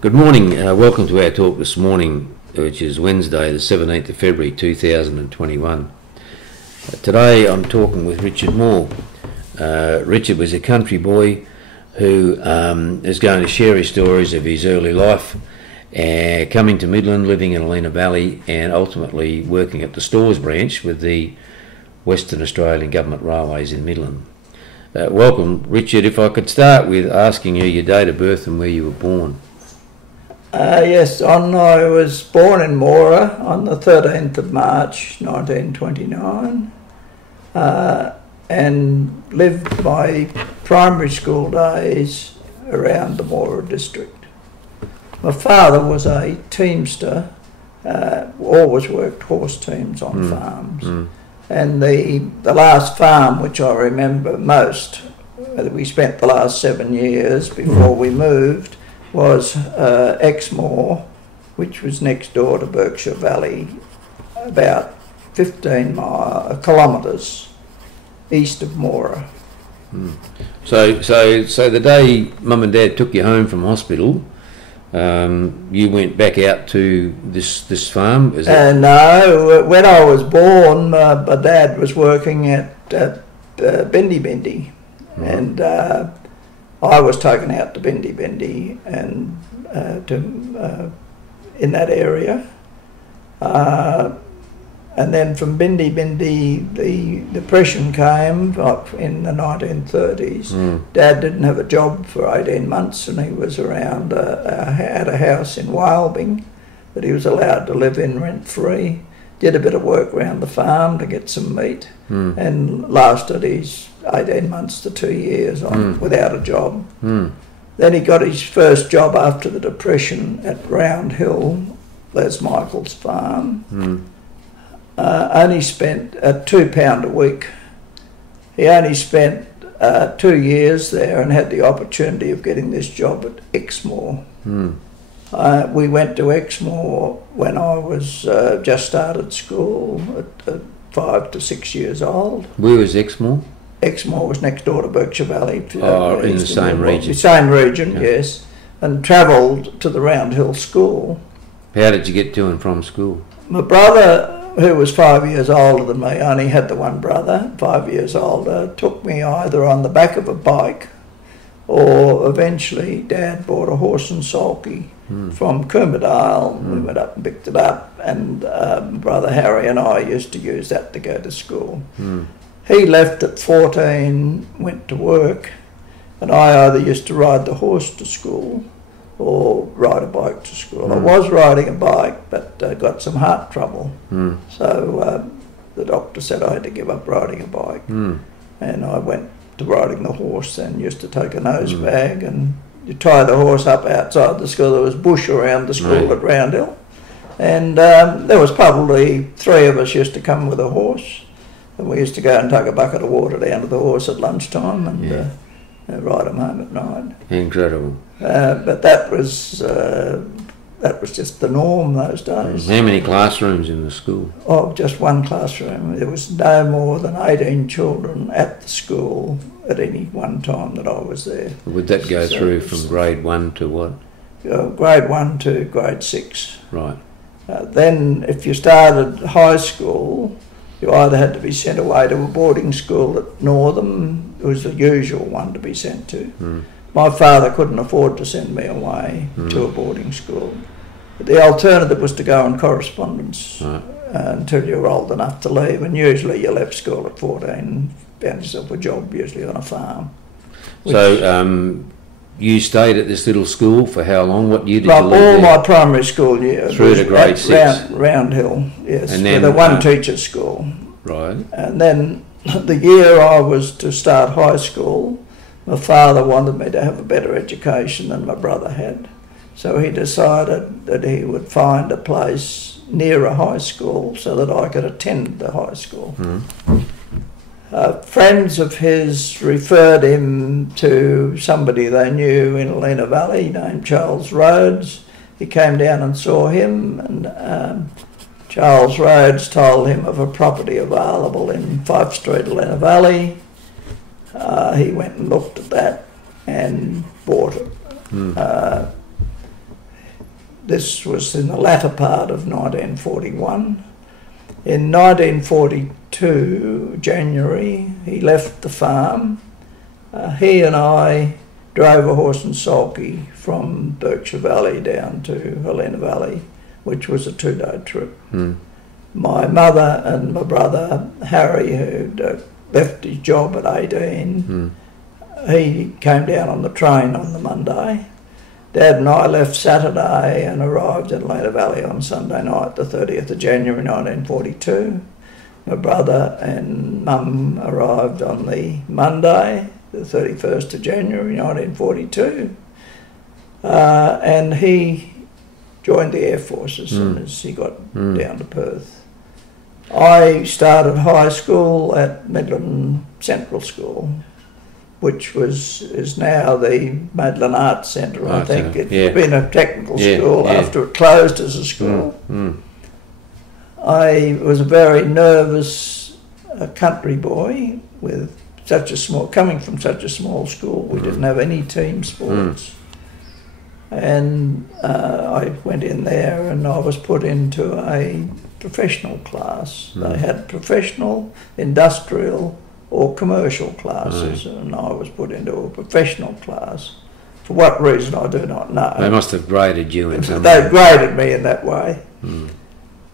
Good morning, welcome to our talk this morning, which is Wednesday the 17th of February 2021. Today I'm talking with Richard Moore. Richard was a country boy who is going to share his stories of his early life, coming to Midland, living in Helena Valley, and ultimately working at the stores branch with the Western Australian Government Railways in Midland. Welcome, Richard. If I could start with asking you your date of birth and where you were born. Yes, I was born in Mora on the 13th of March 1929 and lived my primary school days around the Mora district. My father was a teamster, always worked horse teams on farms. And the last farm which I remember most, we spent the last 7 years before we moved, was Exmoor, which was next door to Berkshire Valley, about 15 kilometres east of Mora. So the day Mum and Dad took you home from hospital, you went back out to this farm? No, when I was born, my dad was working at Bendy Bendy, and I was taken out to Bendy Bendy and in that area, and then from Bendy Bendy the depression came up in the 1930s. Dad didn't have a job for 18 months, and he was around had a house in Whalebing that he was allowed to live in rent-free. Did a bit of work around the farm to get some meat, and lasted his 18 months to 2 years on without a job. Then he got his first job after the Depression at Round Hill, Les Michael's farm. Only spent £2 a week. He only spent 2 years there and had the opportunity of getting this job at Exmoor. We went to Exmoor when I was just started school at 5 to 6 years old. Where was Exmoor? Exmoor was next door to Berkshire Valley. In the same region? The same region, yeah. Yes. And travelled to the Round Hill School. How did you get to and from school? My brother, who was 5 years older than me, I only had the one brother, 5 years older, took me either on the back of a bike, or eventually Dad bought a horse and sulky from Coomerdale. We went up and picked it up, and brother Harry and I used to use that to go to school. He left at 14, went to work, and I either used to ride the horse to school or ride a bike to school. I was riding a bike, but got some heart trouble. So the doctor said I had to give up riding a bike. And I went to riding the horse, and used to take a nose bag, and you tie the horse up outside the school. There was bush around the school at Round Hill. And there was probably 3 of us used to come with a horse. And we used to go and take a bucket of water down to the horse at lunchtime and ride him home at night. Incredible. But that was just the norm those days. How many classrooms in the school? Oh, just one classroom. There was no more than 18 children at the school at any one time that I was there. Would that go through from grade 1 to what? Grade 1 to grade 6. Right. Then if you started high school, you either had to be sent away to a boarding school at Northam. It was the usual one to be sent to. My father couldn't afford to send me away to a boarding school. But the alternative was to go on correspondence until you were old enough to leave, and usually you left school at 14, found yourself a job, usually on a farm. So you stayed at this little school for how long? What year did you live all there? my primary school year. Through to grade 6? Round Hill, yes, and then, with a one-teacher school. Right. And then the year I was to start high school, my father wanted me to have a better education than my brother had. So he decided that he would find a place near a high school so that I could attend the high school. Friends of his referred him to somebody they knew in Helena Valley named Charles Rhodes. He came down and saw him, and Charles Rhodes told him of a property available in Fife Street, Helena Valley. He went and looked at that and bought it. this was in the latter part of 1941. In 1942, January, he left the farm. He and I drove a horse and sulky from Berkshire Valley down to Helena Valley, which was a 2-day trip. My mother and my brother Harry, who'd left his job at 18, he came down on the train on the Monday. Dad and I left Saturday and arrived at Helena Valley on Sunday night, the 30th of January 1942. My brother and Mum arrived on the Monday, the 31st of January 1942. And he joined the Air Force as soon as he got down to Perth. I started high school at Midland Central School, which is now the Midland Arts Centre, I think. It's been a technical school after it closed as a school. I was a very nervous country boy with coming from such a small school. We didn't have any team sports. And I went in there and I was put into a professional class. They had professional, industrial or commercial classes, and I was put into a professional class. For what reason I do not know. They must have graded you in some way. They graded me in that way.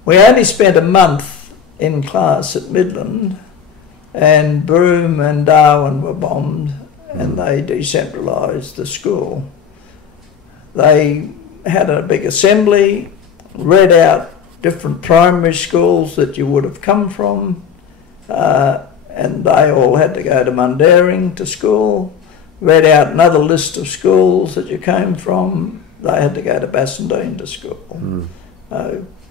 We only spent a month in class at Midland, and Broome and Darwin were bombed, and they decentralised the school. They had a big assembly, read out different primary schools that you would have come from, and they all had to go to Mundaring to school, read out another list of schools that you came from. They had to go to Bassendean to school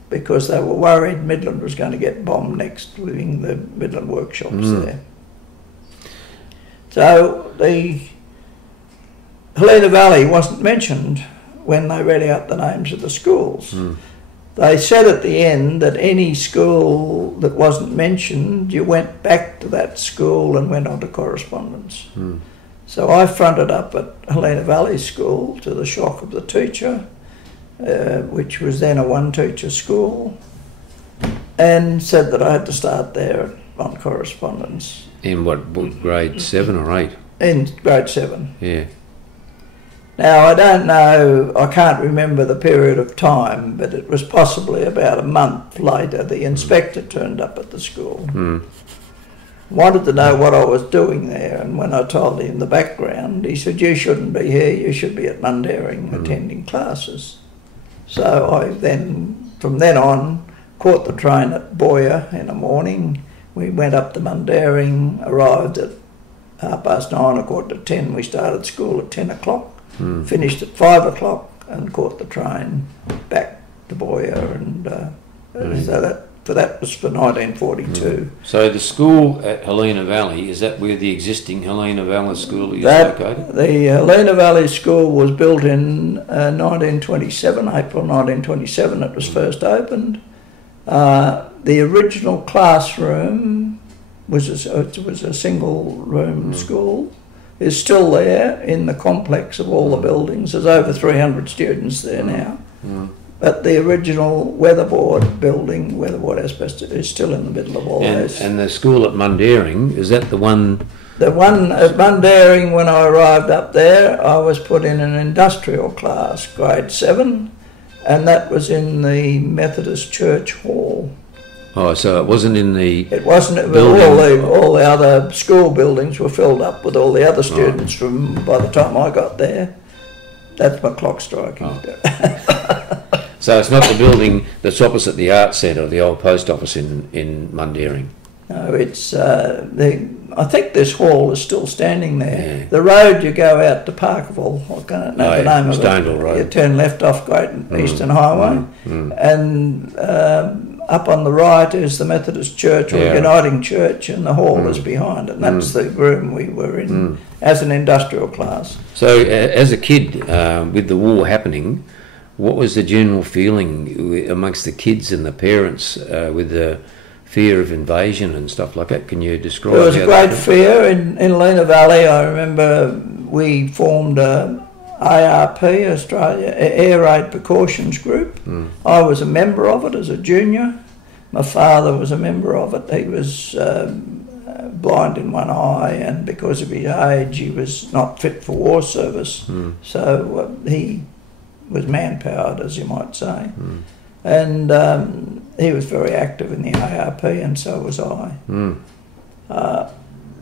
because they were worried Midland was going to get bombed next, leaving the Midland workshops there. So the Helena Valley wasn't mentioned when they read out the names of the schools. They said at the end that any school that wasn't mentioned, you went back to that school and went on to correspondence. So I fronted up at Helena Valley School to the shock of the teacher, which was then a one-teacher school, and said that I had to start there on correspondence. In what grade, 7 or 8? In grade 7. Yeah. Now, I don't know, I can't remember the period of time, but it was possibly about a month later the inspector turned up at the school. Wanted to know what I was doing there, and when I told him the background, he said, "You shouldn't be here, you should be at Mundaring attending classes." So I then, from then on, caught the train at Boyer in the morning. We went up to Mundaring, arrived at 9:30, 9:45. We started school at 10 o'clock. Finished at 5 o'clock and caught the train back to Boyer, and so that was for 1942. So the school at Helena Valley, is that where the existing Helena Valley School is located? The Helena Valley School was built in 1927, April 1927 it was first opened. The original classroom was a single room school. Is still there in the complex of all the buildings. There's over 300 students there now. But the original weatherboard building, weatherboard asbestos, is still in the middle of all this. And the school at Mundaring, is that the one? The one at Mundaring, when I arrived up there, I was put in an industrial class, grade 7, and that was in the Methodist Church Hall. Oh, so it wasn't in the It wasn't. building. All the other school buildings were filled up with all the other students from by the time I got there. That's my clock striking. So it's not the building that's opposite the Arts Centre, the old post office in Mundaring. No, it's I think this hall is still standing there. Yeah. The road you go out to Parkerville, I can't know the name of Stoneville it. Road. You turn left off Great Eastern Highway, and up on the right is the Methodist Church or Uniting Church, and the hall is behind it. And that's the room we were in as an industrial class. So as a kid, with the war happening, what was the general feeling amongst the kids and the parents with the fear of invasion and stuff like that? Can you describe? There was a great fear in Helena Valley. I remember we formed a ARP, Australia Air Raid Precautions Group. I was a member of it as a junior. My father was a member of it. He was blind in one eye, and because of his age he was not fit for war service. So he was man-powered, as you might say. And he was very active in the ARP, and so was I.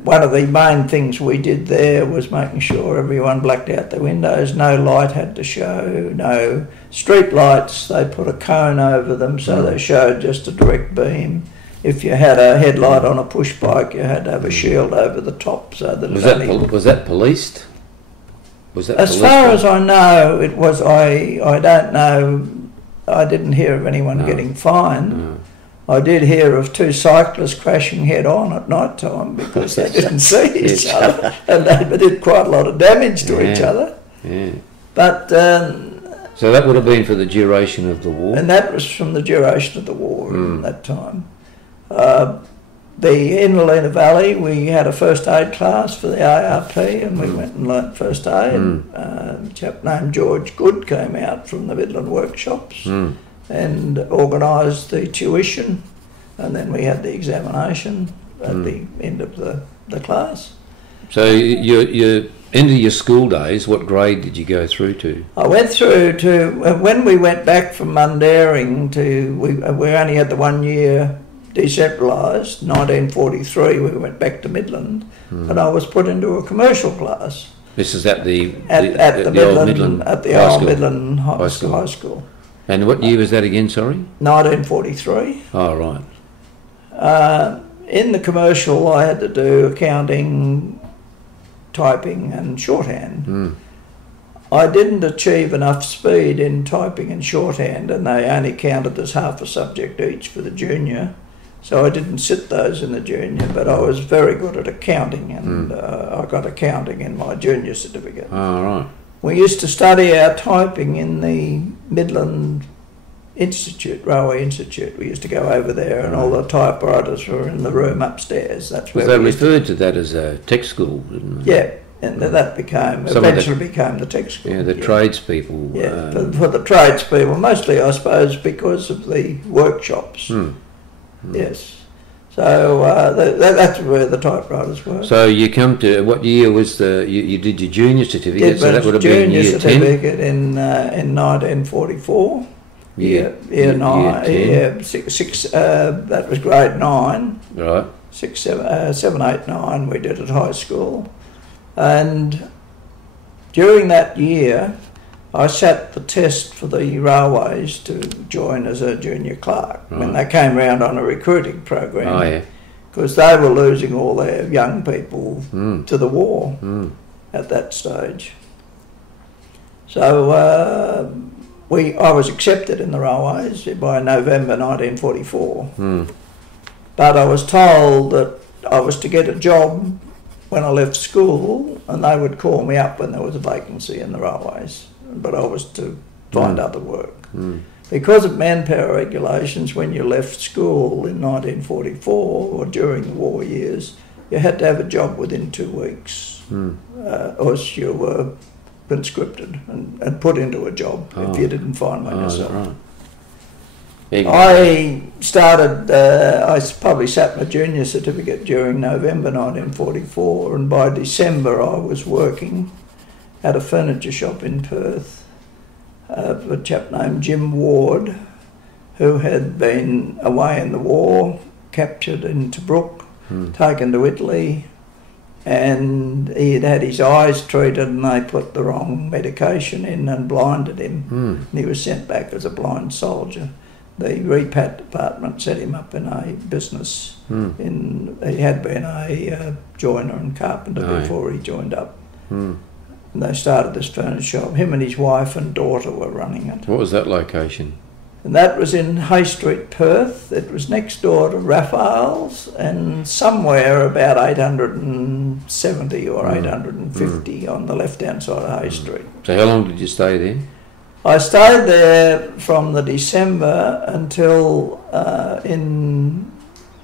One of the main things we did there was making sure everyone blacked out their windows. No light had to show, no street lights. They put a cone over them so they showed just a direct beam. If you had a headlight on a push bike, you had to have a shield over the top so that was that policed? Was that as far as I know, it was. I don't know. I didn't hear of anyone getting fined. I did hear of 2 cyclists crashing head on at night time because they didn't see each other, and they did quite a lot of damage to each other. But so that would have been for the duration of the war, and that was from the duration of the war at that time. In Helena Valley, we had a first aid class for the ARP, and we went and learnt first aid. A chap named George Good came out from the Midland workshops and organised the tuition, and then we had the examination at the end of the class. So your end of your school days, what grade did you go through to? I went through to, when we went back from Mundaring to, we only had the 1 year decentralised, 1943 we went back to Midland, and I was put into a commercial class. This is at the old Midland High School. And what year was that again, sorry? 1943. Oh, right. In the commercial I had to do accounting, typing and shorthand. I didn't achieve enough speed in typing and shorthand, and they only counted as half a subject each for the junior. So I didn't sit those in the junior, but I was very good at accounting, and I got accounting in my junior certificate. Oh, right. We used to study our typing in the Midland Institute, Railway Institute. We used to go over there, and all the typewriters were in the room upstairs. That's where they referred to that as a tech school, didn't they? Yeah, and that eventually became the tech school. Yeah, the tradespeople. Yeah, for the tradespeople, mostly I suppose because of the workshops. Yes. So that's where the typewriters were. So you come to, what year was you did your junior certificate? So that would have been year 10? Junior certificate in 1944. Year 9. Yeah, six. That was grade 9. Right. 7, 8, 9 we did at high school. And during that year I sat the test for the railways to join as a junior clerk when they came round on a recruiting program. Oh, yeah. Because they were losing all their young people to the war at that stage. So I was accepted in the railways by November 1944. But I was told that I was to get a job when I left school, and they would call me up when there was a vacancy in the railways. But I was to find other work. Because of manpower regulations, when you left school in 1944 or during the war years, you had to have a job within 2 weeks, or else you were conscripted and put into a job if you didn't find one yourself. Right. I probably sat my junior certificate during November 1944, and by December I was working at a furniture shop in Perth for a chap named Jim Ward, who had been away in the war, captured in Tobruk, taken to Italy, and he had had his eyes treated and they put the wrong medication in and blinded him. And he was sent back as a blind soldier. The repat department set him up in a business. He had been a joiner and carpenter before he joined up. And they started this furniture shop. Him and his wife and daughter were running it. What was that location? And that was in Hay Street, Perth. It was next door to Raphael's, and somewhere about 870 or 850 on the left-hand side of Hay Street. So how long did you stay there? I stayed there from the December until in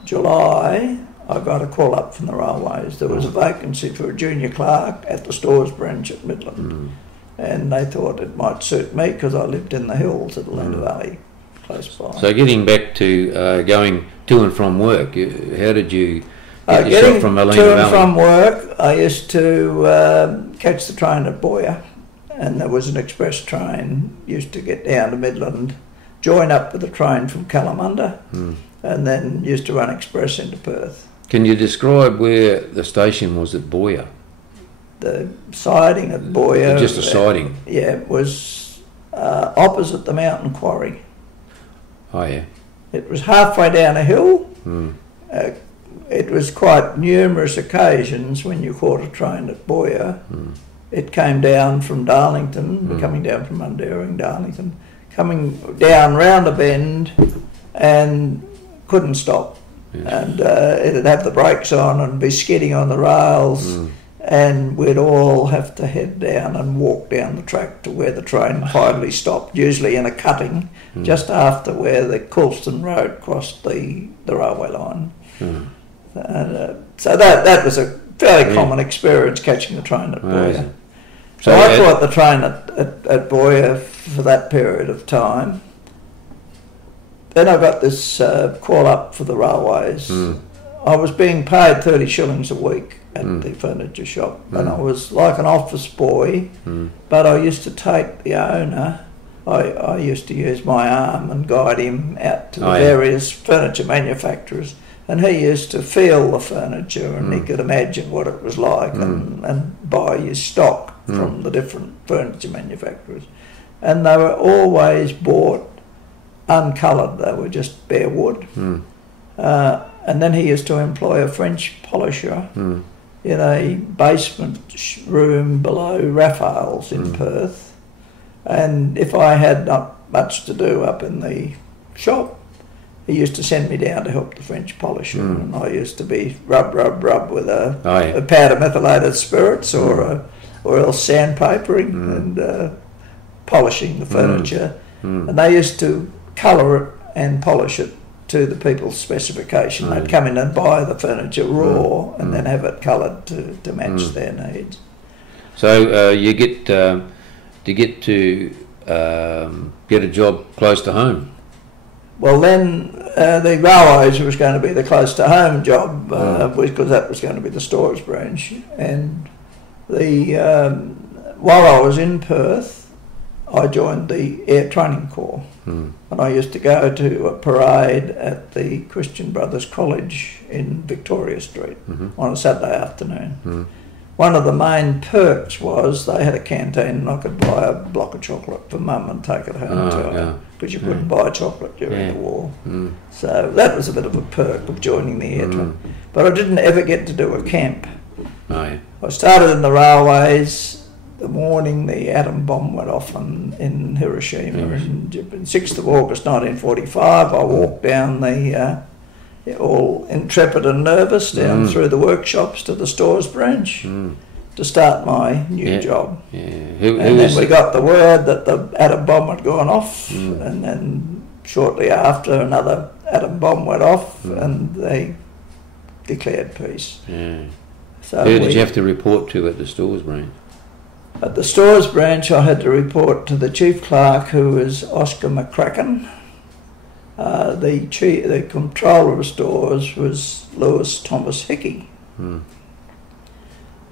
July I got a call up from the railways. There was a vacancy for a junior clerk at the stores branch at Midland. and they thought it might suit me because I lived in the hills at Helena Valley, close by. So getting back to going to and from work, how did you get yourself Getting from Helena to and Valley? from work, I used to catch the train at Boyer, and there was an express train, used to get down to Midland, join up with a train from Kalamunda, and then used to run express into Perth. Can you describe where the station was at Boyer? The siding at Boyer... Just a siding? Yeah, it was opposite the mountain quarry. Oh, yeah. It was halfway down a hill. It was quite numerous occasions when you caught a train at Boyer. It came down from Darlington, coming down from Mundaring, Darlington, coming down round a bend and couldn't stop. Yes. And it'd have the brakes on and be skidding on the rails, and we'd all have to head down and walk down the track to where the train finally stopped, usually in a cutting, just after where the Coulston Road crossed the railway line. And, so that was a fairly common experience, catching the train at Boyer. So I caught the train at Boyer for that period of time. Then I got this call up for the railways. I was being paid 30 shillings a week at the furniture shop, and I was like an office boy, but I used to take the owner, I used to use my arm and guide him out to the various furniture manufacturers, and he used to feel the furniture, and he could imagine what it was like, and buy his stock from the different furniture manufacturers. And they were always bought uncoloured, they were just bare wood. And then he used to employ a French polisher in a basement room below Raphael's in Perth. And if I had not much to do up in the shop, he used to send me down to help the French polisher, and I used to be rub with a powder methylated spirits or else sandpapering and polishing the furniture. And they used to colour it and polish it to the people's specification. They'd come in and buy the furniture raw and then have it coloured to match their needs. So you get to get a job close to home. Well, then the railways was going to be the close to home job because that was going to be the stores branch. And while I was in Perth, I joined the Air Training Corps, and I used to go to a parade at the Christian Brothers College in Victoria Street on a Saturday afternoon. One of the main perks was they had a canteen, and I could buy a block of chocolate for Mum and take it home to her, because you couldn't buy chocolate during the war. So that was a bit of a perk of joining the Air Training. But I didn't ever get to do a camp. I started in the railways. The morning the atom bomb went off in Hiroshima, and 6th of August 1945, I walked down all intrepid and nervous, down through the workshops to the stores branch to start my new job. And then we got the word that the atom bomb had gone off, and then shortly after another atom bomb went off, and they declared peace. So who did you have to report to at the stores branch? At the stores branch, I had to report to the chief clerk, who was Oscar McCracken. The controller of stores was Lewis Thomas Hickey.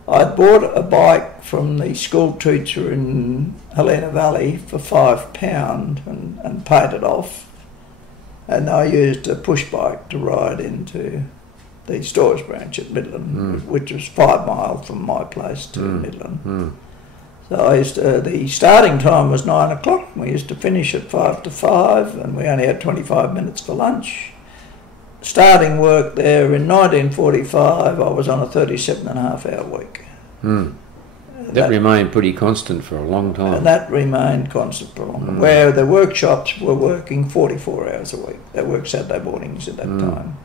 I'd bought a bike from the school teacher in Helena Valley for £5 and paid it off, and I used a push bike to ride into the stores branch at Midland, which was 5 miles from my place to Midland. So the starting time was 9 o'clock. We used to finish at 5 to 5, and we only had 25 minutes for lunch. Starting work there in 1945, I was on a 37.5-hour week. That remained pretty constant for a long time. And that remained constant for a long time, where the workshops were working 44 hours a week. They worked Saturday mornings at that time.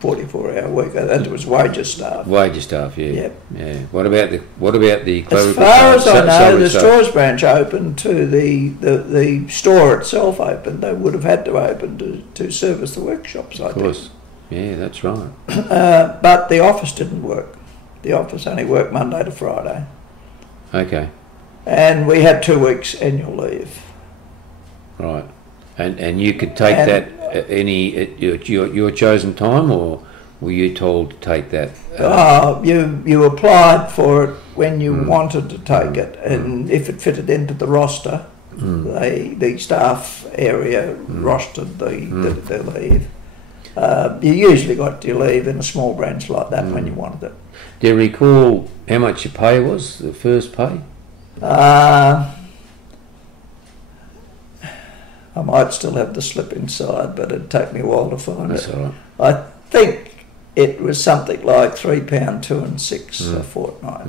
44-hour week. That was wages staff. Wages staff, yeah. Yep. Yeah. What about the clerical? As far as I know, the stores branch opened to the store itself opened. They would have had to open to service the workshops, I think. Of course. Yeah, that's right. But the office didn't work. The office only worked Monday to Friday. Okay. And we had 2 weeks annual leave. Right. And you could take that at your chosen time, or were you told to take that? You applied for it when you wanted to take it, and if it fitted into the roster, the staff area rostered the leave. You usually got your leave in a small branch like that when you wanted it. Do you recall how much your pay was, the first pay? I might still have the slip inside, but it'd take me a while to find it. That's all right. I think it was something like £3.2 and 6 a fortnight.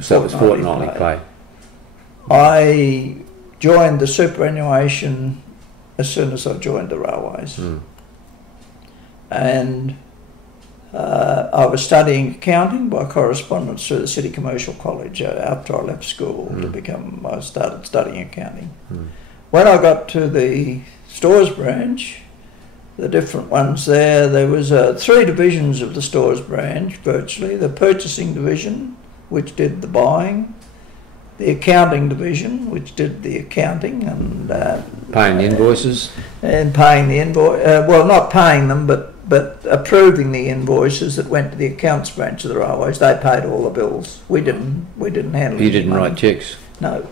So it was fortnightly pay. I joined the superannuation as soon as I joined the railways. And I was studying accounting by correspondence through the City Commercial College after I left school I started studying accounting. When I got to the stores branch, the different ones there was 3 divisions of the stores branch virtually: the purchasing division, which did the buying, the accounting division, which did the accounting and paying the invoices, and paying the invoice. Well, not paying them, but approving the invoices that went to the accounts branch of the railways. They paid all the bills. We didn't handle. You didn't write checks. No.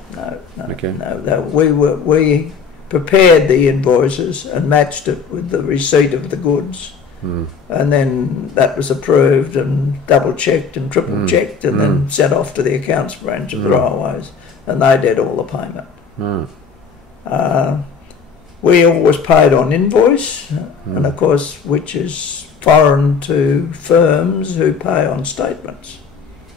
Okay. No. We prepared the invoices and matched it with the receipt of the goods. And then that was approved and double checked and triple checked and then sent off to the accounts branch of the railways, and they did all the payment. We always paid on invoice, and of course, which is foreign to firms who pay on statements.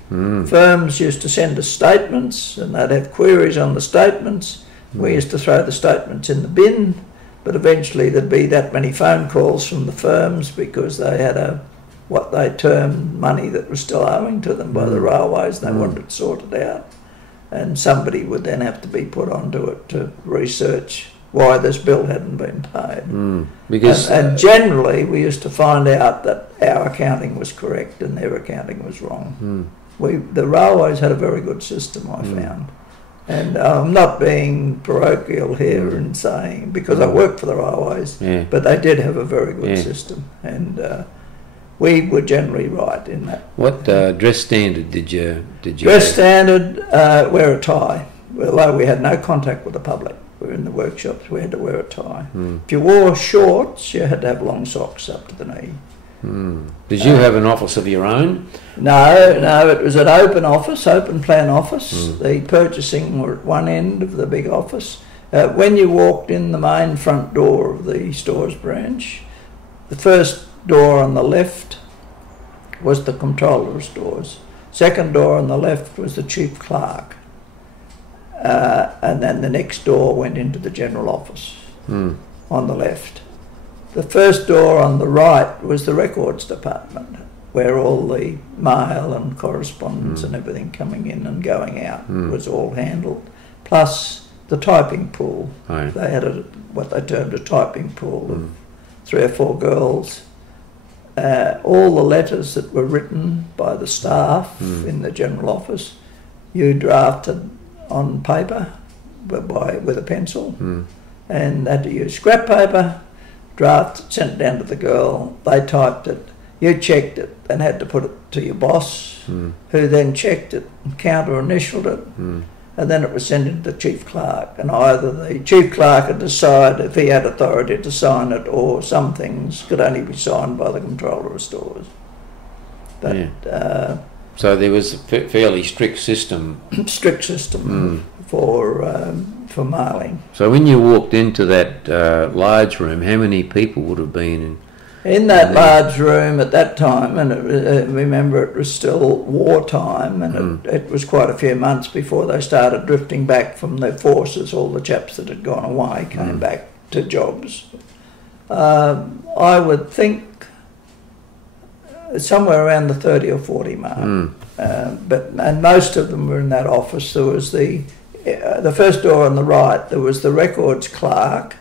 Firms used to send us statements and they'd have queries on the statements. We used to throw the statements in the bin, but eventually there'd be that many phone calls from the firms because they had what they termed money that was still owing to them by the railways, and they wanted it sorted out. And somebody would then have to be put onto it to research why this bill hadn't been paid. And generally we used to find out that our accounting was correct and their accounting was wrong. The railways had a very good system, I found. And I'm not being parochial here in saying, because I worked for the railways, but they did have a very good system, and we were generally right in that. What dress standard did you Dress standard, wear a tie. Although we had no contact with the public, we were in the workshops, we had to wear a tie. If you wore shorts, you had to have long socks up to the knee. Did you have an office of your own? No, it was an open office, open plan office. The purchasing were at one end of the big office. When you walked in the main front door of the stores branch, the first door on the left was the comptroller of stores. Second door on the left was the chief clerk. And then the next door went into the general office on the left. The first door on the right was the records department, where all the mail and correspondence and everything coming in and going out was all handled, plus the typing pool. They had what they termed a typing pool of 3 or 4 girls. All the letters that were written by the staff in the general office, you drafted on paper with a pencil, and had to use scrap paper. Draft, sent it down to the girl, they typed it, you checked it and had to put it to your boss, who then checked it and counter-initialed it, and then it was sent into the chief clerk, and either the chief clerk would decide if he had authority to sign it, or some things could only be signed by the comptroller of stores. But, so there was a fairly strict system. For mailing. So when you walked into that large room, how many people would have been in that large room at that time? And remember, it was still wartime, and it was quite a few months before they started drifting back from their forces. All the chaps that had gone away came back to jobs. I would think somewhere around the 30 or 40 mark. And most of them were in that office. There was the first door on the right, there was the records clerk,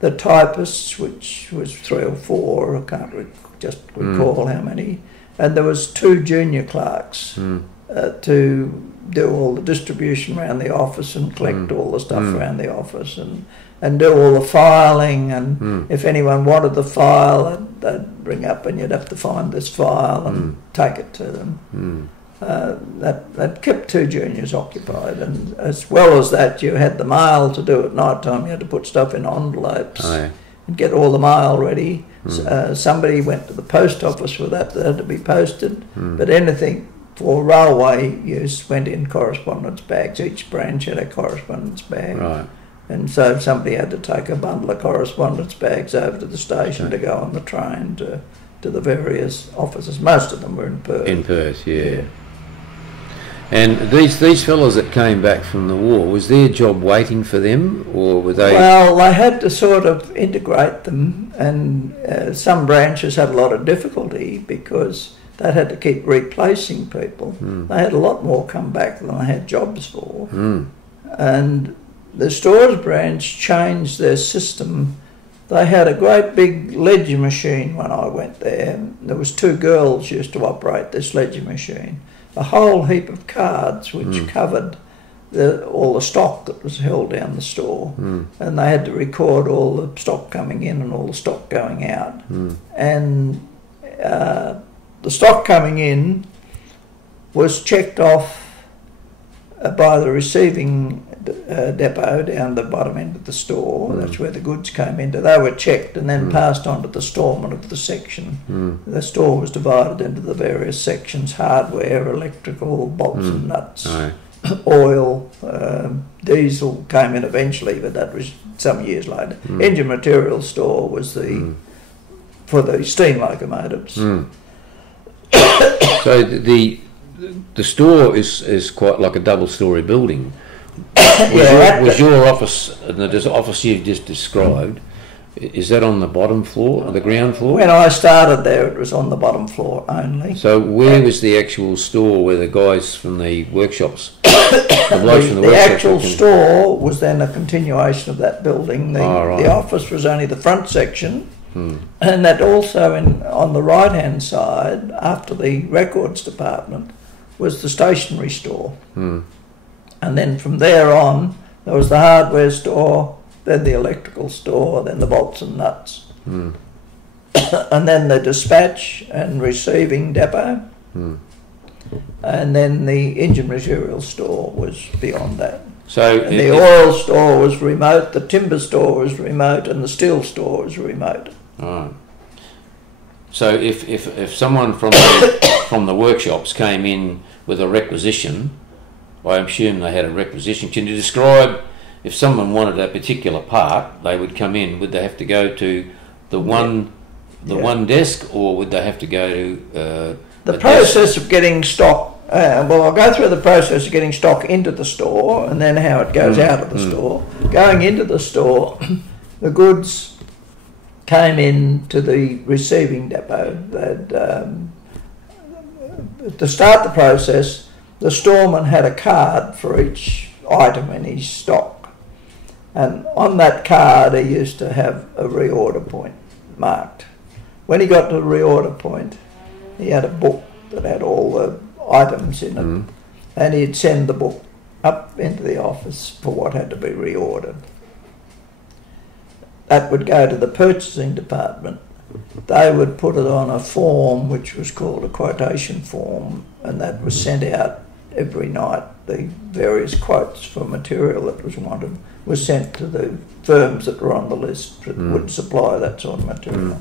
the typists, which was 3 or 4, I can't just recall how many, and there was 2 junior clerks to do all the distribution around the office and collect all the stuff around the office and do all the filing, and if anyone wanted the file, they'd ring up and you'd have to find this file and take it to them. That kept 2 juniors occupied, and as well as that, you had the mail to do at night time. You had to put stuff in envelopes and get all the mail ready. Somebody went to the post office for that had to be posted, but anything for railway use went in correspondence bags. Each branch had a correspondence bag. Right. And so somebody had to take a bundle of correspondence bags over to the station to go on the train to the various offices. Most of them were in Perth. In Perth, yeah. And these fellows that came back from the war, was their job waiting for them, or were they... Well, they had to sort of integrate them, and some branches had a lot of difficulty because they had to keep replacing people. They had a lot more come back than they had jobs for. And the stores branch changed their system. They had a great big ledger machine when I went there. There was 2 girls used to operate this ledger machine. A whole heap of cards which covered all the stock that was held down the store, and they had to record all the stock coming in and all the stock going out. And the stock coming in was checked off by the receiving depot down the bottom end of the store. That's where the goods came into. They were checked and then passed on to the storeman of the section. The store was divided into the various sections: hardware, electrical, bolts and nuts, oil, diesel came in eventually, but that was some years later. Engine material store was for the steam locomotives. So the store is quite like a double-storey building. Was your office, the office you've just described, is that on the bottom floor, or the ground floor? When I started there, it was on the bottom floor only. So where was the actual store where the guys from the workshops, the blokes from the workshops? Actual store was then a continuation of that building. The office was only the front section, and that also on the right-hand side, after the records department, was the stationery store. And then from there on, there was the hardware store, then the electrical store, then the bolts and nuts. And then the dispatch and receiving depot. And then the engine material store was beyond that. So and the oil store was remote, the timber store was remote, and the steel store was remote. Right. So if someone from the workshops came in with a requisition, I assume they had a requisition. Can you describe, if someone wanted a particular part, they would come in, would they have to go to the one desk, or would they have to go to the process of getting stock? Well, I'll go through the process of getting stock into the store and then how it goes out of the store. Going into the store, the goods came in to the receiving depot. To start the process, the storeman had a card for each item in his stock, and on that card he used to have a reorder point marked. When he got to the reorder point, he had a book that had all the items in it, and he'd send the book up into the office for what had to be reordered. That would go to the purchasing department. They would put it on a form which was called a quotation form, and that was sent out every night. The various quotes for material that was wanted was sent to the firms that were on the list that would supply that sort of material.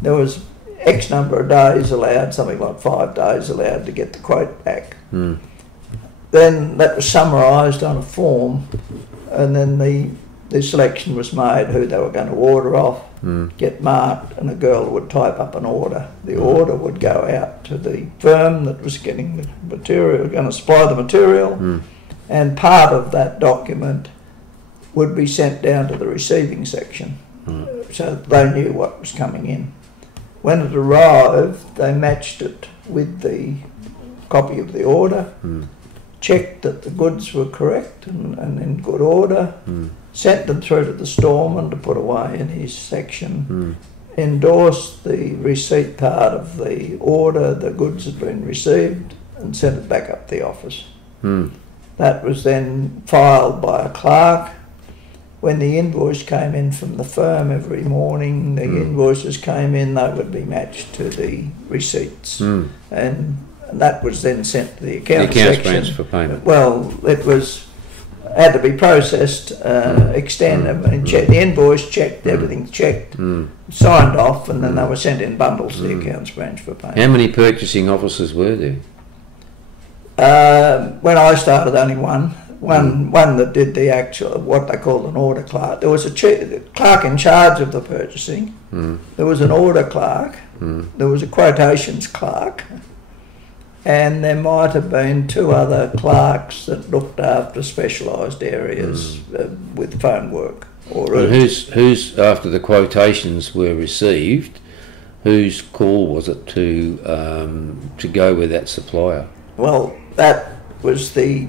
There was X number of days allowed, something like 5 days allowed to get the quote back. Then that was summarised on a form, and then the selection was made who they were going to order off, get marked, and a girl would type up an order. The order would go out to the firm that was getting the material, going to supply the material, and part of that document would be sent down to the receiving section, so that they knew what was coming in. When it arrived, they matched it with the copy of the order, checked that the goods were correct and in good order, sent them through to the storeman to put away in his section, endorsed the receipt part of the order, the goods had been received, and sent it back up to the office. Mm. That was then filed by a clerk. When the invoice came in from the firm every morning, the invoices came in, they would be matched to the receipts. And that was then sent to the accounts section. Branch for payment. Well, it was had to be processed, extended, and checked, the invoice checked, everything checked, signed off, and then they were sent in bundles to the accounts branch for payment. How many purchasing officers were there? When I started, only one that did the actual, what they called an order clerk. There was a clerk in charge of the purchasing. There was an order clerk. There was a quotations clerk. And there might have been two other clerks that looked after specialised areas with phone work. And who's after the quotations were received, whose call was it to go with that supplier? Well, that was the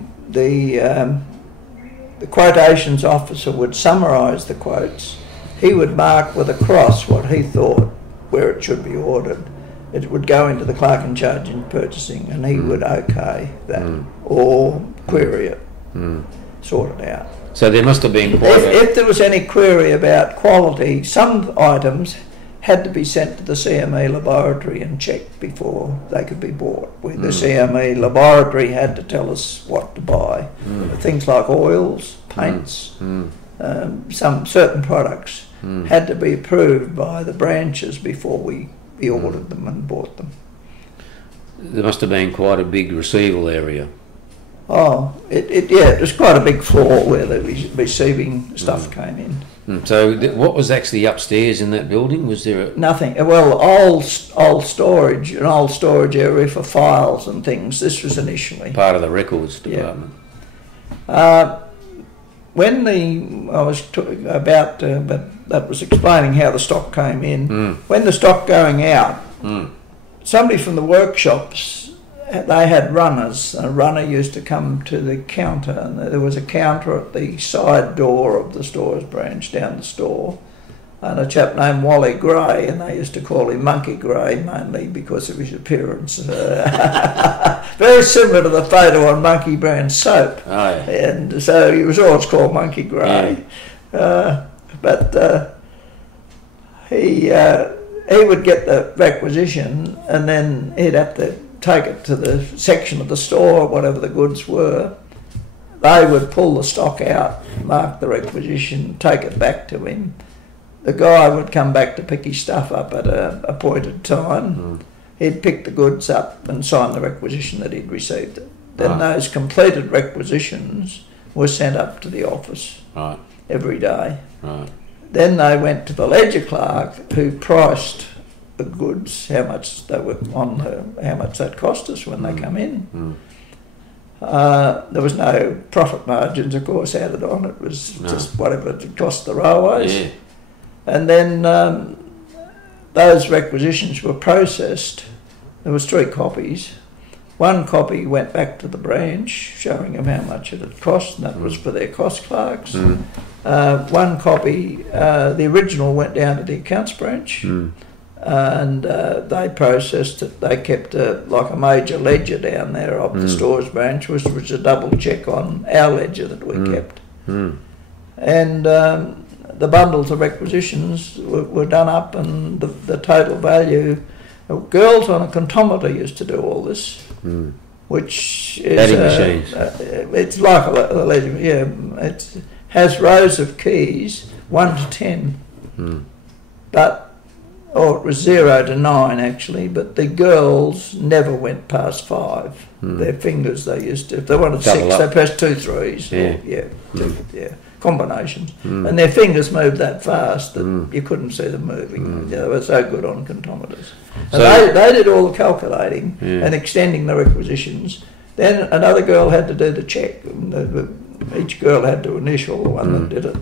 quotations officer would summarise the quotes. He would mark with a cross what he thought where it should be ordered. It would go into the clerk in charge in purchasing, and he would okay that or query it, sort it out. So there must have been if there was any query about quality, some items had to be sent to the CME laboratory and checked before they could be bought. The CME laboratory had to tell us what to buy. Things like oils, paints, some certain products had to be approved by the branches before we ordered them and bought them. There must have been quite a big receival area. Oh, it was quite a big floor where the receiving stuff came in. So what was actually upstairs in that building? Was there nothing? Well, old storage, an old storage area for files and things. This was initially part of the records department. When I was talking about, but that was explaining how the stock came in. When the stock going out, somebody from the workshops, they had runners. A runner used to come to the counter, and there was a counter at the side door of the stores branch down the store, and a chap named Wally Gray, and they used to call him Monkey Gray mainly because of his appearance. Very similar to the photo on Monkey brand soap. Oh, yeah. And so he was always called Monkey Gray. Yeah. But he would get the requisition, and then he'd have to take it to the section of the store, whatever the goods were. They would pull the stock out, mark the requisition, take it back to him. The guy would come back to pick his stuff up at a appointed time. He'd pick the goods up and sign the requisition that he'd received it. Then those completed requisitions were sent up to the office every day. Then they went to the ledger clerk, who priced the goods, how much they were how much that cost us when they come in. There was no profit margins, of course, added on. It was just whatever it cost the railways. Yeah. And then those requisitions were processed. There was 3 copies. One copy went back to the branch, showing them how much it had cost, and that was for their cost clerks. One copy, the original, went down to the accounts branch, and they processed it. They kept like a major ledger down there of the stores branch, which was a double check on our ledger that we kept. And the bundles of requisitions were done up, and the total value. Girls on a contometer used to do all this, which is adding machines. It's like a ledger. Yeah, it has rows of keys, 1 to 10, but it was 0 to 9 actually. But the girls never went past 5. Their fingers, they used to. If they wanted Double 6, up. they pressed 2 3s. Combinations, and their fingers moved that fast that you couldn't see them moving. They were so good on contometers. And they did all the calculating and extending the requisitions. Then another girl had to do the check. Each girl had to initial the one that did it.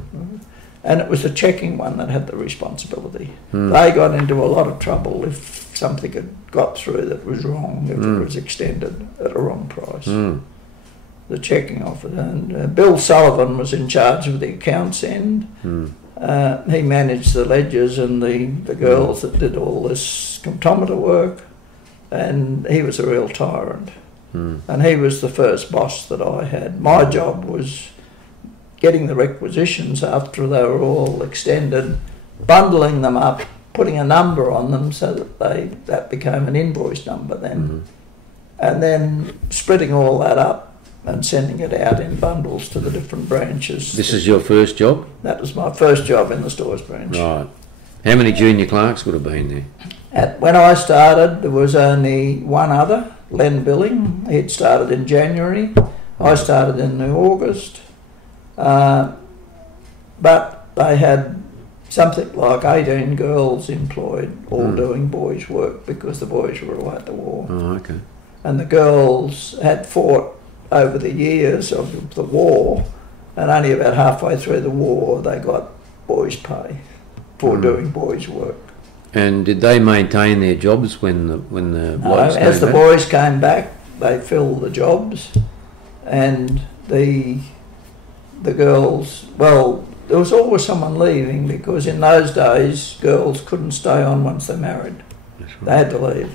And it was the checking one that had the responsibility. They got into a lot of trouble if something had got through that was wrong, if it was extended at a wrong price. The checking officer. And Bill Sullivan was in charge of the accounts end. He managed the ledgers and the girls that did all this comptometer work, and he was a real tyrant. and he was the first boss that I had. My job was getting the requisitions after they were all extended, bundling them up, putting a number on them so that that became an invoice number then, and then splitting all that up and sending it out in bundles to the different branches. This is your first job? That was my first job in the stores branch. Right. How many junior clerks would have been there? When I started, there was only one other, Len Billing. He'd started in January. I started in August. But they had something like 18 girls employed, all doing boys' work because the boys were away at the war. Oh, okay. And the girls had fought over the years of the war, and only about halfway through the war they got boys' pay for doing boys' work. And did they maintain their jobs when the blokes came as the back? boys came back, they filled the jobs, and the girls, well, there was always someone leaving because in those days girls couldn't stay on once they married. That's right. They had to leave.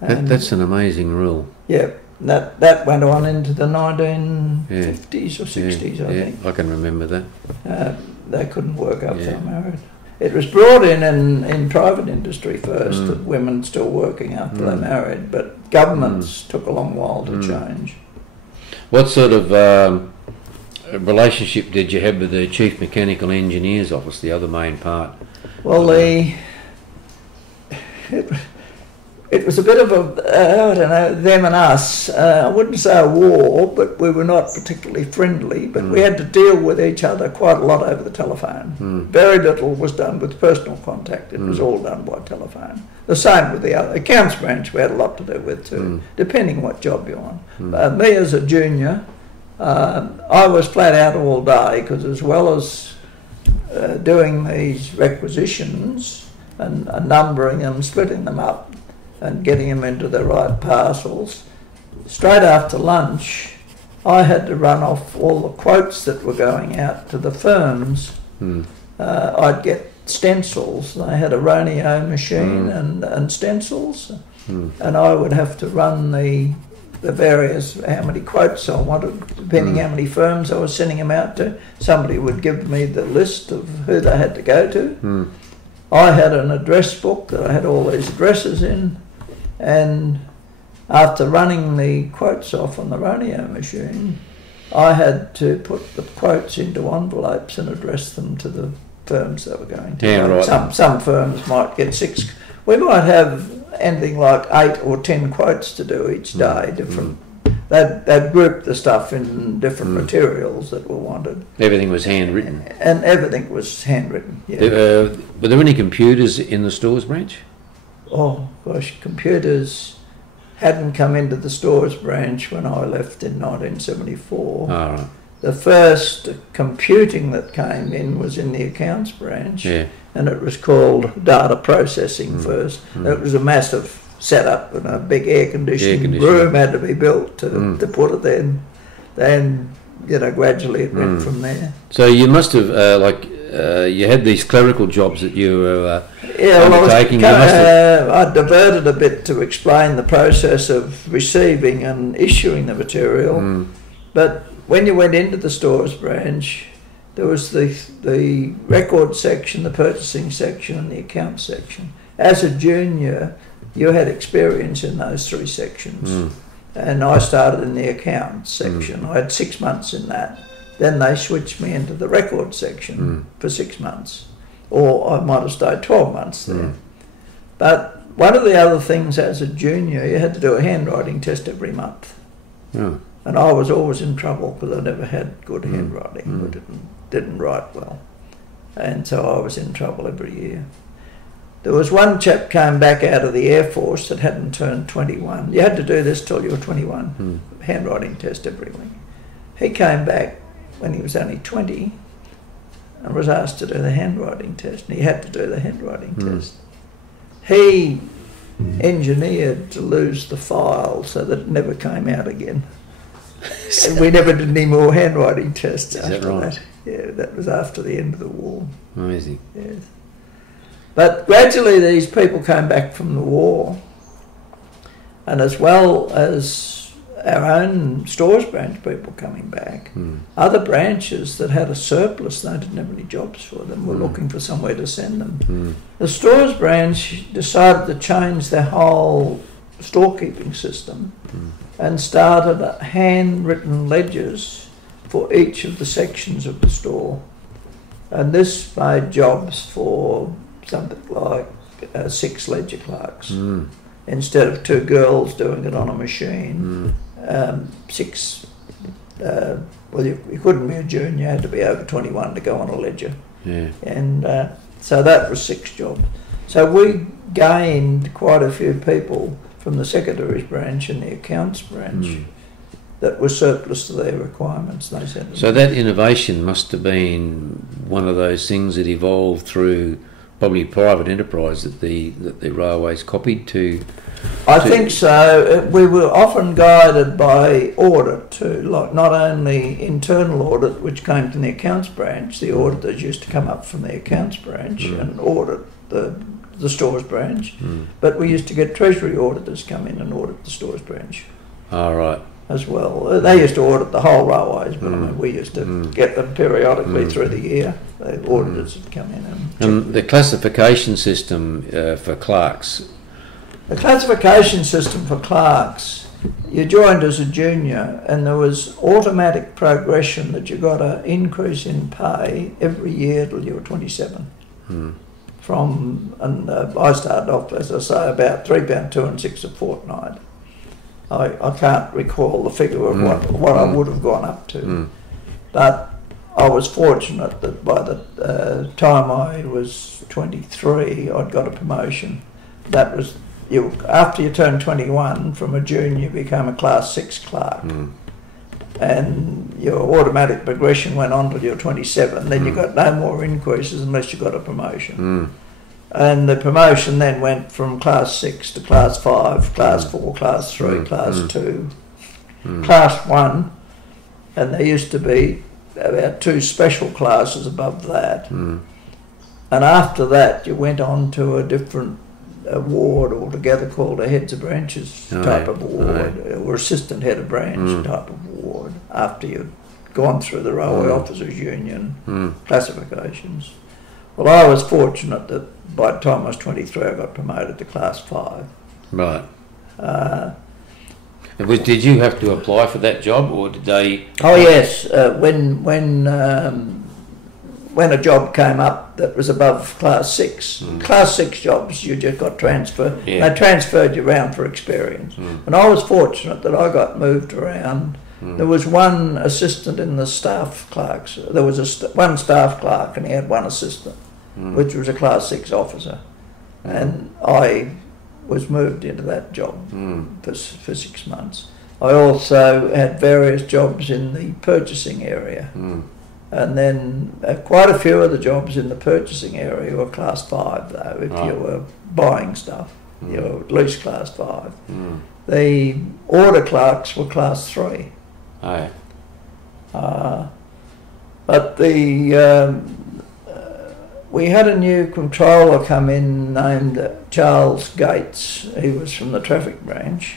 That's an amazing rule. Yeah, that went on into the 1950s or 60s, I think. I can remember that. They couldn't work after they were married. It was brought in private industry first, that women still working after they married, but governments took a long while to change. What sort of relationship did you have with the Chief Mechanical Engineer's office, the other main part? Well, it was a bit of a, I don't know, them and us. I wouldn't say a war, but we were not particularly friendly, but we had to deal with each other quite a lot over the telephone. Very little was done with personal contact. It was all done by telephone. The same with the other accounts branch we had a lot to do with too, depending what job you're on. Me as a junior, I was flat out all day because as well as doing these requisitions and numbering them, splitting them up and getting them into the right parcels, straight after lunch I had to run off all the quotes that were going out to the firms. I'd get stencils. They had a Roneo machine and stencils, and I would have to run the various, how many quotes I wanted, depending how many firms I was sending them out to. Somebody would give me the list of who they had to go to. I had an address book that I had all these addresses in, and after running the quotes off on the Roneo machine, I had to put the quotes into envelopes and address them to the firms they were going to. Yeah, right. Some firms might get 6. We might have anything like 8 or 10 quotes to do each day, different. They'd group the stuff in different materials that were wanted. Everything was handwritten? And everything was handwritten, yeah. Were there any computers in the stores branch? Oh gosh, computers hadn't come into the stores branch when I left in 1974. Oh, right. The first computing that came in was in the accounts branch, and it was called data processing first. It was a massive setup and a big air conditioning room had to be built to put it in. Then, you know, gradually it went from there. So you must have, you had these clerical jobs that you were undertaking. I diverted a bit to explain the process of receiving and issuing the material, but when you went into the stores branch, there was the record section, the purchasing section, and the account section. As a junior, you had experience in those 3 sections, and I started in the accounts section. I had 6 months in that. Then they switched me into the record section for 6 months, or I might have stayed 12 months there. But one of the other things as a junior, you had to do a handwriting test every month. And I was always in trouble because I never had good handwriting. I didn't write well. And so I was in trouble every year. There was one chap came back out of the Air Force that hadn't turned 21. You had to do this till you were 21, handwriting test every week. He came back when he was only 20 and was asked to do the handwriting test, and he had to do the handwriting test. He engineered to lose the file so that it never came out again. And we never did any more handwriting tests after that. Yeah, that was after the end of the war. Amazing. Yes. But gradually these people came back from the war, and as well as our own stores branch people coming back, other branches that had a surplus, they didn't have any jobs for them, were looking for somewhere to send them. The stores branch decided to change their whole storekeeping system and started handwritten ledgers for each of the sections of the store. And this made jobs for something like 6 ledger clerks. Instead of 2 girls doing it on a machine, 6, well, you couldn't be a junior, you had to be over 21 to go on a ledger. Yeah. And so that was 6 jobs. So we gained quite a few people from the secretaries branch and the accounts branch that were surplus to their requirements. They said. So that innovation must have been one of those things that evolved through probably private enterprise that the railways copied to. I think so. We were often guided by audit too, like not only internal audit, which came from the accounts branch. The auditors used to come up from the accounts branch and audit the stores branch, but we used to get treasury auditors come in and audit the stores branch. All right. As well. They used to audit the whole railways, but I mean, we used to get them periodically through the year. The auditors would come in and the classification system for clerks. The classification system for clerks, you joined as a junior and there was automatic progression that you got an increase in pay every year till you were 27. I started off, as I say, about £3.2 and 6 a fortnight. I can't recall the figure of what I would have gone up to, but I was fortunate that by the time I was 23, I'd got a promotion. That was after you turned 21, from a junior you became a Class 6 clerk, and your automatic progression went on till you were 27. Then you got no more increases unless you got a promotion. And the promotion then went from Class 6 to Class 5, Class 4, Class 3, Class 2, Class 1, and there used to be about 2 special classes above that. And after that you went on to a different ward altogether called a heads of branches type of ward, or assistant head of branch type of ward, after you'd gone through the Railway Officers Union classifications. Well, I was fortunate that by the time I was 23, I got promoted to Class 5. Right. Did you have to apply for that job, or did they? Oh yes. When a job came up that was above Class 6, Class 6 jobs, you just got transferred. Yeah. They transferred you around for experience. And I was fortunate that I got moved around. There was one assistant in the staff clerks. There was one staff clerk and he had one assistant, which was a Class 6 officer. And I was moved into that job for 6 months. I also had various jobs in the purchasing area. And then quite a few of the jobs in the purchasing area were Class 5 though, if you were buying stuff. You were at least Class 5. The order clerks were Class 3. Aye. But we had a new controller come in named Charles Gates. He was from the traffic branch.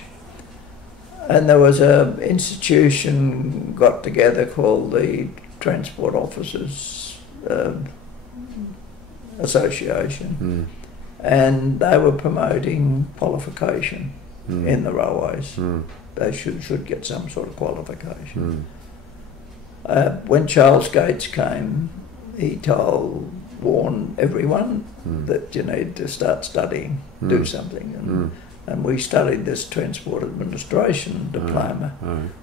And there was an institution got together called the Transport Officers Association. And they were promoting qualification in the railways. They should get some sort of qualification. When Charles Gates came, he warned everyone that you need to start studying, do something. And we studied this Transport Administration diploma.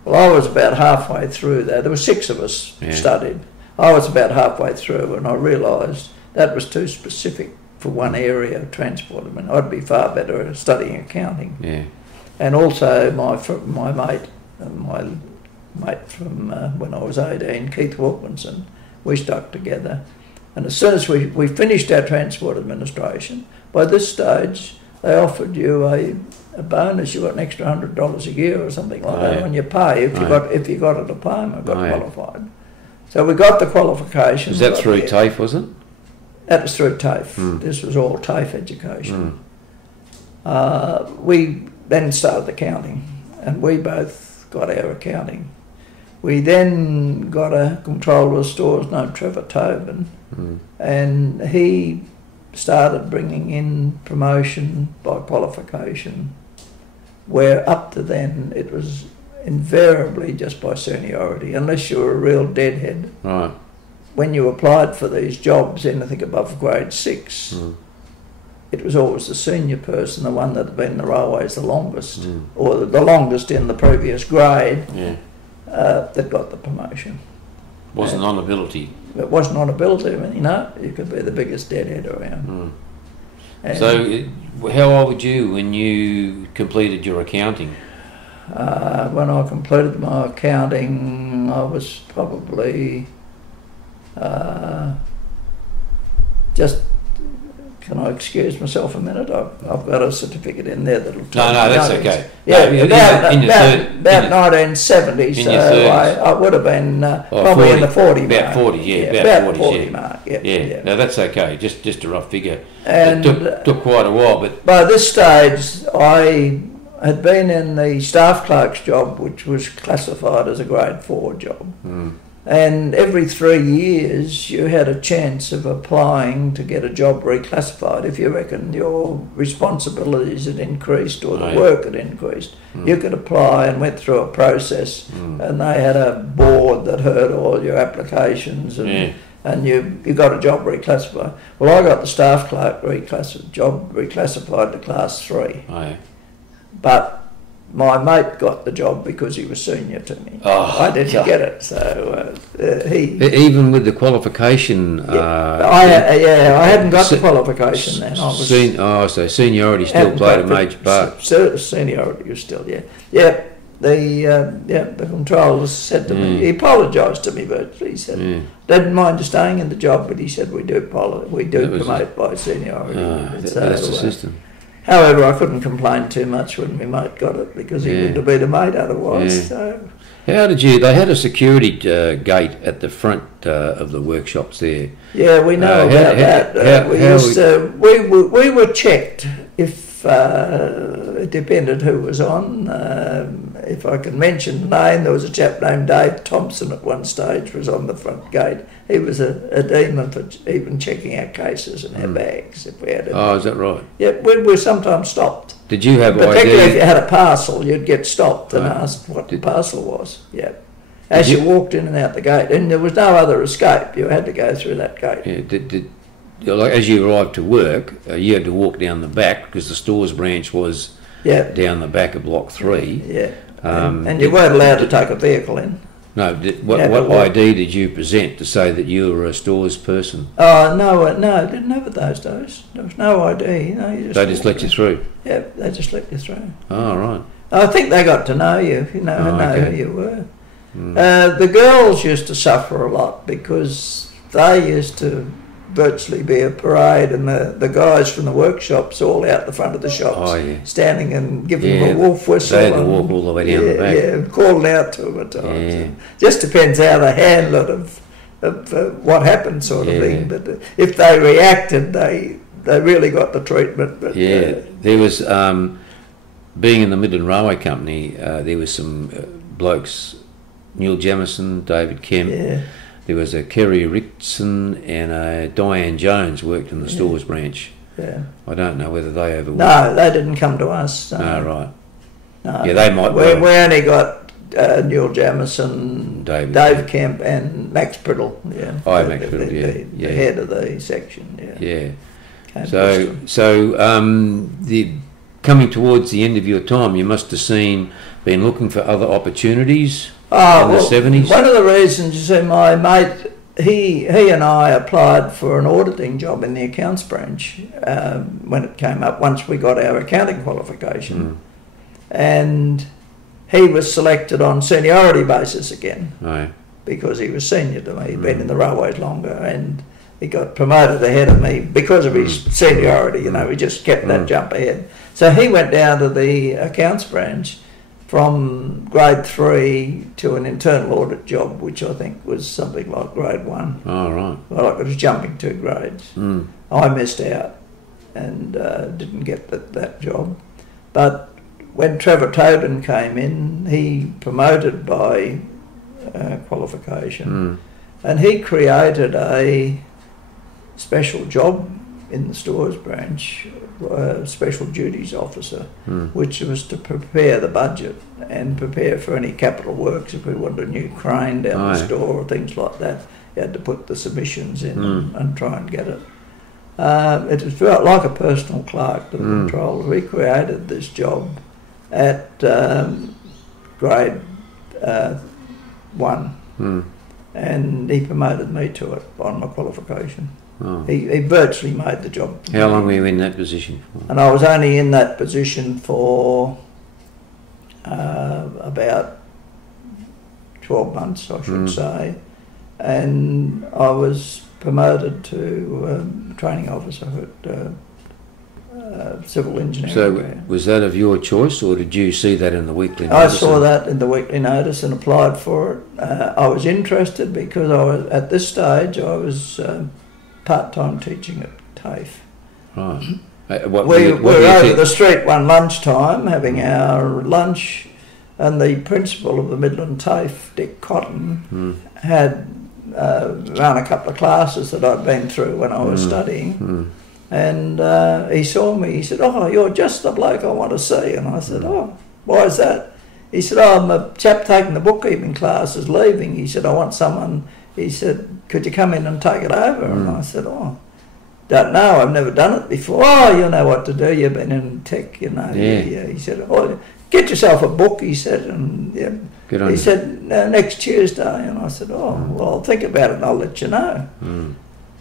Well, I was about halfway through that. There were 6 of us studied. I was about halfway through and I realised that was too specific for one area of transport. I mean, I'd be far better at studying accounting. Yeah. And also my mate from when I was 18, Keith Wilkinson, we stuck together. And as soon as we finished our Transport Administration, by this stage they offered you a bonus. You got an extra $100 a year or something like that on your pay if you got a diploma, got qualified. So we got the qualification. Was that through TAFE, was it? That was through TAFE. This was all TAFE education. We then started accounting, and we both got our accounting. We then got a controller of stores named Trevor Tobin, and he started bringing in promotion by qualification, where up to then it was invariably just by seniority, unless you were a real deadhead. Right. When you applied for these jobs, anything above grade 6, it was always the senior person, the one that had been in the railways the longest, or the longest in the previous grade, that got the promotion. Wasn't on ability. It wasn't on ability, I mean, you could be the biggest deadhead around. So, how old were you when you completed your accounting? When I completed my accounting, I was probably just. Can I excuse myself a minute? I've got a certificate in there that'll tell No, me that's notice. okay. Yeah, No, about 1970, so I would have been probably 40, in the 40 mark. About 40, yeah, about 40 mark, yeah. No, that's okay, just a rough figure. And it took quite a while, but... By this stage, I had been in the staff clerk's job, which was classified as a grade 4 job. And every 3 years you had a chance of applying to get a job reclassified. If you reckon your responsibilities had increased or the work had increased, you could apply, and went through a process, and they had a board that heard all your applications, and you got a job reclassified. Well, I got the staff clerk job reclassified to class 3. But my mate got the job because he was senior to me. I didn't get it, so he... Even with the qualification... I hadn't got the qualification then. I was, so seniority still played a major part. Seniority was still, the controller said to me, he apologised to me virtually, he said, didn't mind you staying in the job, but he said, we do promote by seniority. That's the system. However, I couldn't complain too much when my mate got it, because he wouldn't have been a mate otherwise. So. How did you... They had a security gate at the front of the workshops there. Yeah, we know about that. We were checked if it depended who was on. If I can mention the name, there was a chap named Dave Thompson at one stage was on the front gate. He was a demon for even checking our cases and our bags if we had it. Oh, is that right? Yeah, we were sometimes stopped. Did you have Particularly ID? if you had a parcel, you'd get stopped and asked what the parcel was. Yeah, as you walked in and out the gate, and there was no other escape. You had to go through that gate. Yeah, like as you arrived to work, you had to walk down the back because the stores branch was down the back of Block 3. Yeah, and you weren't allowed to take a vehicle in. No, what ID did you present to say that you were a stores person? Oh, no, didn't have it those days. There was no ID. No, they just let you through? Yeah, they just let you through. Oh, right. I think they got to know you, know who you were. The girls used to suffer a lot because they used to virtually be a parade, and the guys from the workshops all out the front of the shops, standing and giving them a wolf whistle. They had to walk all the way down the back. Yeah, calling out to them at times. Yeah. Just depends how they handle it of what happened, sort of thing. But if they reacted, they really got the treatment. But, there was being in the Midland Railway Company. There was some blokes, Neil Jamison, David Kemp. Yeah. There was a Kerry Rickson and a Diane Jones worked in the stores branch. Yeah. I don't know whether they ever worked. No, they didn't come to us. No, right. No. Yeah, they might. We only got Neil Jamison, Dave Kemp, and Max Priddle. Yeah. Max Priddle. The head of the section. Yeah. So coming towards the end of your time, you must have been looking for other opportunities. In the 70s? One of the reasons, you see, my mate, he and I applied for an auditing job in the accounts branch when it came up, once we got our accounting qualification. And he was selected on seniority basis again, because he was senior to me. He'd been in the railways longer, and he got promoted ahead of me because of his seniority. He just kept that jump ahead. So he went down to the accounts branch from grade 3 to an internal audit job, which I think was something like grade 1. Oh, right. Well, I was jumping 2 grades. I missed out and didn't get that job. But when Trevor Toden came in, he promoted by qualification, and he created a special job in the stores branch, special duties officer, which was to prepare the budget and prepare for any capital works. If we wanted a new crane down the store or things like that, you had to put the submissions in and try and get it. It was like a personal clerk to the controller. We created this job at grade 1, and he promoted me to it on my qualification. Oh. He virtually made the job. How long were you in that position for? And I was only in that position for about 12 months, I should say, and I was promoted to training officer at civil engineering. So was that of your choice, or did you see that in the weekly notice? I saw that in the weekly notice and applied for it. I was interested because at this stage I was part-time teaching at TAFE. Right. We were over the street one lunchtime having our lunch, and the principal of the Midland TAFE, Dick Cotton, had run a couple of classes that I'd been through when I was studying. And he saw me, he said, "Oh, you're just the bloke I want to see." And I said, "Oh, why is that?" He said, "Oh, I'm a chap taking the bookkeeping class is leaving." He said, "I want someone," he said, "could you come in and take it over?" And I said, "Oh, don't know, I've never done it before." "Oh, you know what to do, you've been in tech, you know." Yeah. He said, "Oh, get yourself a book," he said, and Good on he you. said, "Next Tuesday." And I said, "Oh, well, I'll think about it and I'll let you know."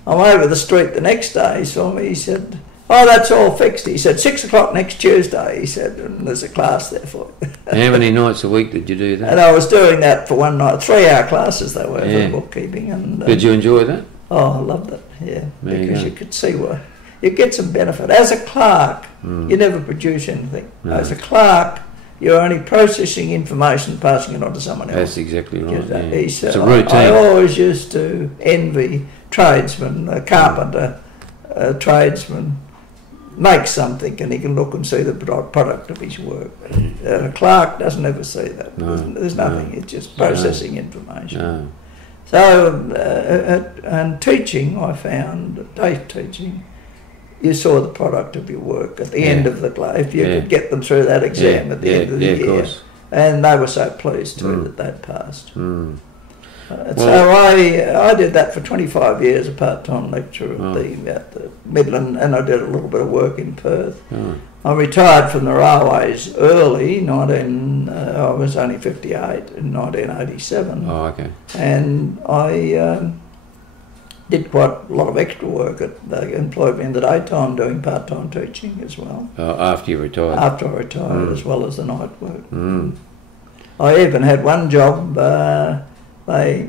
I'm over the street the next day, he saw me, he said, "Oh, that's all fixed." He said, 6 o'clock next Tuesday, he said, "and there's a class there for you." How many nights a week did you do that? And I was doing that for one night, 3-hour classes they were for bookkeeping. And Did you enjoy that? Oh, I loved it, yeah, There because you could see where you get some benefit. As a clerk, you never produce anything. No. As a clerk, you're only processing information, passing it on to someone else. That's exactly right. Yeah. He said, It's a routine. I always used to envy tradesmen, a carpenter, a tradesman, makes something and he can look and see the product of his work. A clerk doesn't ever see that. No, There's nothing, it's just processing information. No. So, and teaching, I found, TAFE teaching, you saw the product of your work at the end of the class, if you could get them through that exam at the end of the year. Of course. And they were so pleased too that they'd passed. So I did that for 25 years, a part-time lecturer at the Midland, and I did a little bit of work in Perth. I retired from the railways early, I was only 58 in 1987. Oh, okay. And I did quite a lot of extra work. They employed me in the daytime doing part-time teaching as well. After you retired? After I retired, as well as the night work. I even had one job,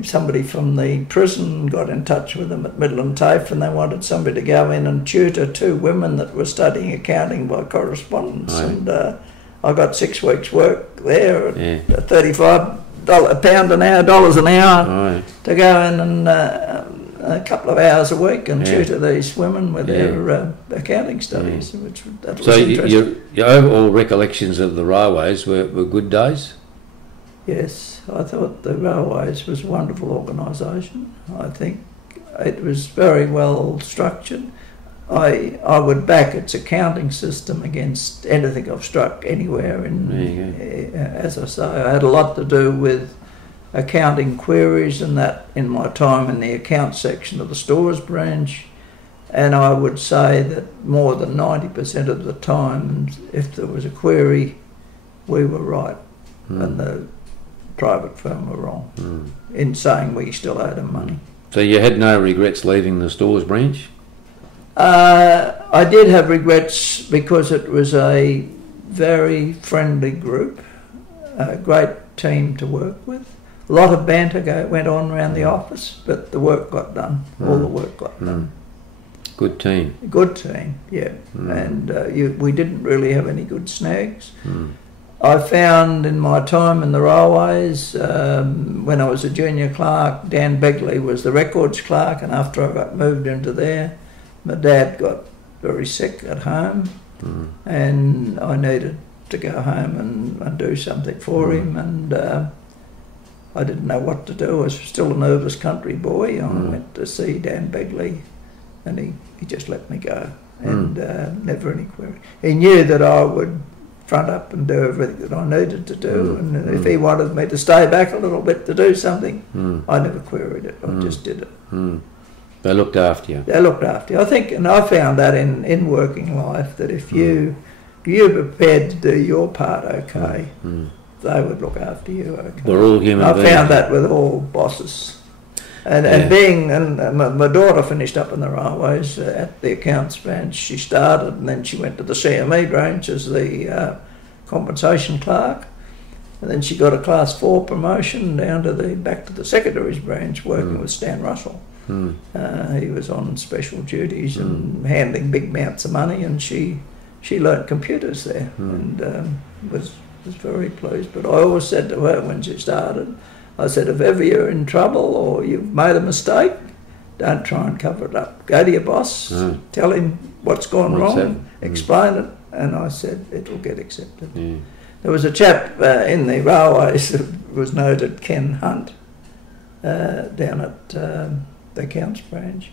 somebody from the prison got in touch with them at Midland TAFE and they wanted somebody to go in and tutor 2 women that were studying accounting by correspondence. And I got 6 weeks work there at $35 dollars an hour to go in and a couple of hours a week and tutor these women with their accounting studies. That was interesting. Your overall recollections of the railways were good days? Yes, I thought the railways was a wonderful organisation. I think it was very well structured. I would back its accounting system against anything I've struck anywhere. As I say, I had a lot to do with accounting queries and that in my time in the account section of the stores branch, and I would say that more than 90% of the time, if there was a query, we were right and the private firm were wrong in saying we still owed them money. So you had no regrets leaving the stores branch? I did have regrets because it was a very friendly group, a great team to work with. A lot of banter went on around the office, but the work got done. All the work got done. Good team. Good team, yeah. And we didn't really have any good snags. I found in my time in the railways, when I was a junior clerk, Dan Begley was the records clerk, and after I got moved into there, my dad got very sick at home and I needed to go home and do something for him, and I didn't know what to do. I was still a nervous country boy. I went to see Dan Begley, and he just let me go, and never any query. He knew that I would front up and do everything that I needed to do, and if he wanted me to stay back a little bit to do something, I never queried it. I just did it. They looked after you. They looked after you. I think, and I found that in working life, that if you're prepared to do your part okay, they would look after you okay. They're all human beings. I found that with all bosses. And my daughter finished up in the railways at the accounts branch. She started, and then she went to the CME branch as the compensation clerk, and then she got a class 4 promotion down to back to the secretaries branch, working with Stan Russell. He was on special duties and handling big amounts of money, and she learnt computers there, and was very pleased. But I always said to her when she started, I said, if ever you're in trouble or you've made a mistake, don't try and cover it up. Go to your boss, tell him what's gone wrong, explain it, and I said, it'll get accepted. There was a chap in the railways that was noted, Ken Hunt, down at the accounts branch,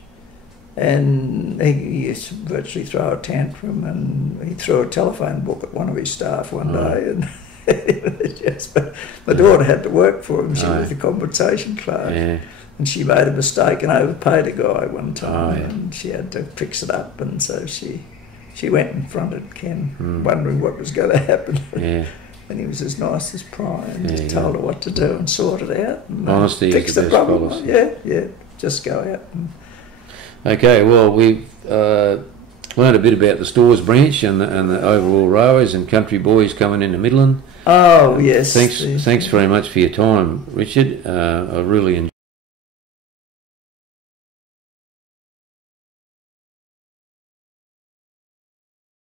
and he used to virtually throw a tantrum, and he threw a telephone book at one of his staff one day, and my daughter had to work for him. She was a compensation clerk, and she made a mistake and overpaid a guy one time, and she had to fix it up, and so she went and fronted Ken, wondering what was going to happen. And he was as nice as pie, and just told her what to do and sort it out. And honesty fix is the the best problem. policy. Just go out. Okay, well, we've learned a bit about the stores branch and the overall railways and country boys coming into Midland. Oh, yes. Thanks very much for your time, Richard. I really enjoyed